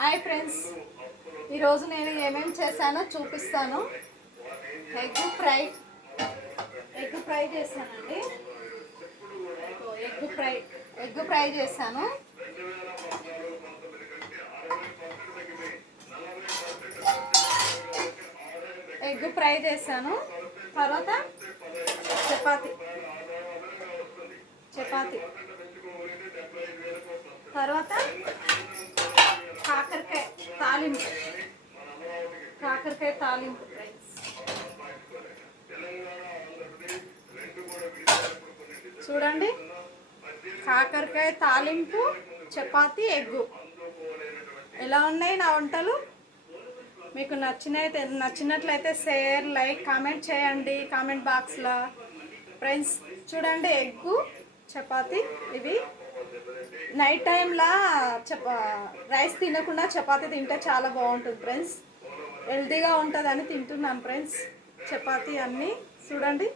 Hi friends, ఈరోజు నేను ఏమేమి చేశానో చూపిస్తాను. ఎగ్ ఫ్రై చేశానండి. ఎగ్ ఫ్రై చేశాను. తర్వాత చపాతి తర్వాత కాకరకాయ తాలింపు ఫ్రెండ్స్. చూడండి, కాకరకాయ తాలింపు, చపాతి, ఎగ్గు. ఎలా ఉన్నాయి నా వంటలు? మీకు నచ్చినట్లయితే షేర్, లైక్, కామెంట్ చేయండి కామెంట్ బాక్స్లో ఫ్రెండ్స్. చూడండి, ఎగ్గు, చపాతి. ఇవి నైట్ టైంలా రైస్ తినకుండా చపాతి తింటే చాలా బాగుంటుంది ఫ్రెండ్స్. హెల్తీగా ఉంటుందని తింటున్నాను ఫ్రెండ్స్. చపాతి అన్నీ చూడండి.